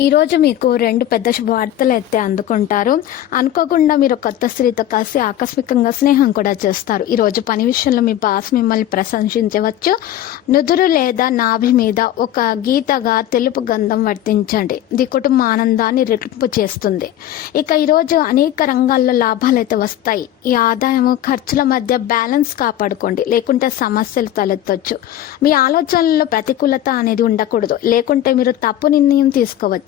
ఈరోజు మీకు రెండు పెద్ద శుభవార్తలు అయితే అందుకుంటారు. అనుకోకుండా మీరు కొత్త స్త్రీతో కలిసి ఆకస్మికంగా స్నేహం కూడా చేస్తారు. ఈరోజు పని విషయంలో మీ బాస్ మిమ్మల్ని ప్రశంసించవచ్చు. నుదురు లేదా నాభి మీద ఒక గీతగా తెలుపు గంధం వర్తించండి. ఇది కుటుంబ ఆనందాన్ని రెట్టింపు చేస్తుంది. ఇక ఈరోజు అనేక రంగాల్లో లాభాలు అయితే వస్తాయి. ఈ ఆదాయము ఖర్చుల మధ్య బ్యాలెన్స్ కాపాడుకోండి. లేకుంటే సమస్యలు తలెత్తవచ్చు మీ ఆలోచనల్లో ప్రతికూలత అనేది ఉండకూడదు. లేకుంటే మీరు తప్పు నిర్ణయం తీసుకోవచ్చు.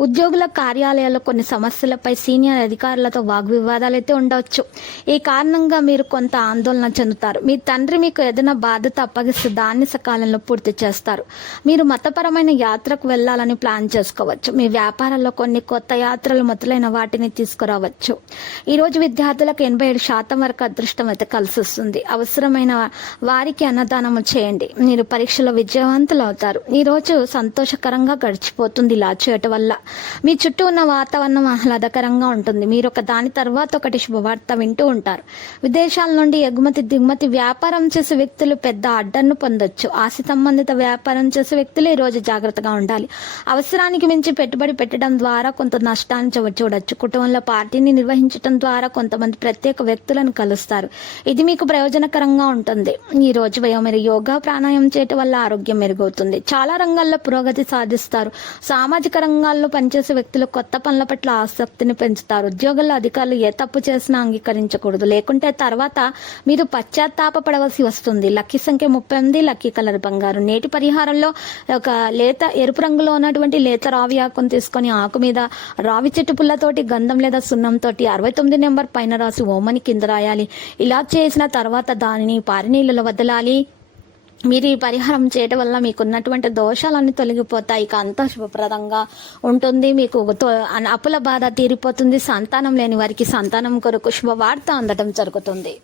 ఉద్యోగుల కార్యాలయాల్లో కొన్ని సమస్యలపై సీనియర్ అధికారులతో వాగ్వివాదాలు అయితే ఉండవచ్చు. ఈ కారణంగా మీరు కొంత ఆందోళన చెందుతారు. మీ తండ్రి మీకు ఏదైనా బాధ్యత అప్పగిస్తే దాన్ని సకాలంలో పూర్తి చేస్తారు. మీరు మతపరమైన యాత్రకు వెళ్ళాలని ప్లాన్ చేసుకోవచ్చు. మీ వ్యాపారాల్లో కొన్ని కొత్త యాత్రలు మొదలైన వాటిని తీసుకురావచ్చు. ఈ రోజు విద్యార్థులకు ఎనభై ఏడు శాతం వరకు అదృష్టం అయితే కలిసి వస్తుంది. అవసరమైన వారికి అన్నదానం చేయండి. మీరు పరీక్షలో విజయవంతులు అవుతారు. ఈ రోజు సంతోషకరంగా గడిచిపోతుంది ఇలా ఒకటి వల్ల. మీ చుట్టూ ఉన్న వాతావరణం ఆహ్లాదకరంగా ఉంటుంది. మీరు ఒక దాని తర్వాత ఒకటి శుభవార్త వింటూ ఉంటారు. విదేశాల నుండి ఎగుమతి దిగుమతి వ్యాపారం చేసే వ్యక్తులు పెద్ద అడ్డను పొందొచ్చు. ఆస్తి సంబంధిత వ్యాపారం చేసే వ్యక్తులు ఈ రోజు జాగ్రత్తగా ఉండాలి. అవసరానికి మించి పెట్టుబడి పెట్టడం ద్వారా కొంత నష్టాన్ని చూడొచ్చు. కుటుంబంలో పార్టీని నిర్వహించడం ద్వారా కొంతమంది ప్రత్యేక వ్యక్తులను కలుస్తారు. ఇది మీకు ప్రయోజనకరంగా ఉంటుంది. ఈ రోజు ఉదయం మీరు యోగా ప్రాణాయామం చేయటం వల్ల ఆరోగ్యం మెరుగవుతుంది. చాలా రంగాల్లో పురోగతి సాధిస్తారు. సామాజిక రంగాల్లో పనిచేసే వ్యక్తులు కొత్త పనుల పట్ల ఆసక్తిని పెంచుతారు. ఉద్యోగుల్లో అధికారులు ఏ తప్పు చేసినా అంగీకరించకూడదు. లేకుంటే తర్వాత మీరు పశ్చాత్తాప పడవలసి వస్తుంది. లక్కీ సంఖ్య ముప్పై ఎనిమిది లక్కీ కలర్ బంగారు. నేటి పరిహారంలో ఒక లేత ఎరుపు రంగులో ఉన్నటువంటి లేత రావి ఆకును తీసుకొని ఆకు మీద రావి చెట్టు పుల్లతోటి గంధం లేదా సున్నంతో అరవై తొమ్మిది నెంబర్ పైన రాసి ఓమని కింద రాయాలి. ఇలా చేసిన తర్వాత దానిని పారినీళ్ళలో వదలాలి. మీరు ఈ పరిహారం చేయడం వల్ల మీకు ఉన్నటువంటి దోషాలన్నీ తొలగిపోతాయి. ఇక అంతా శుభప్రదంగా ఉంటుంది. మీకు తో- అప్పుల బాధ తీరిపోతుంది. సంతానం లేని వారికి సంతానం కొరకు శుభవార్త అందడం జరుగుతుంది.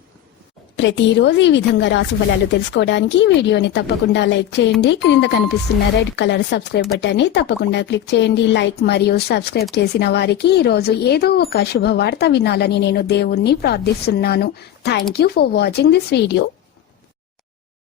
ప్రతిరోజు ఈ విధంగా రాసు ఫలాలు తెలుసుకోవడానికి వీడియోని తప్పకుండా లైక్ చేయండి. క్రింద కనిపిస్తున్న రెడ్ కలర్ సబ్స్క్రైబ్ బటన్ని తప్పకుండా క్లిక్ చేయండి. లైక్ మరియు సబ్స్క్రైబ్ చేసిన వారికి ఈరోజు ఏదో ఒక శుభవార్త వినాలని నేను దేవుణ్ణి ప్రార్థిస్తున్నాను. Thank you for watching this video.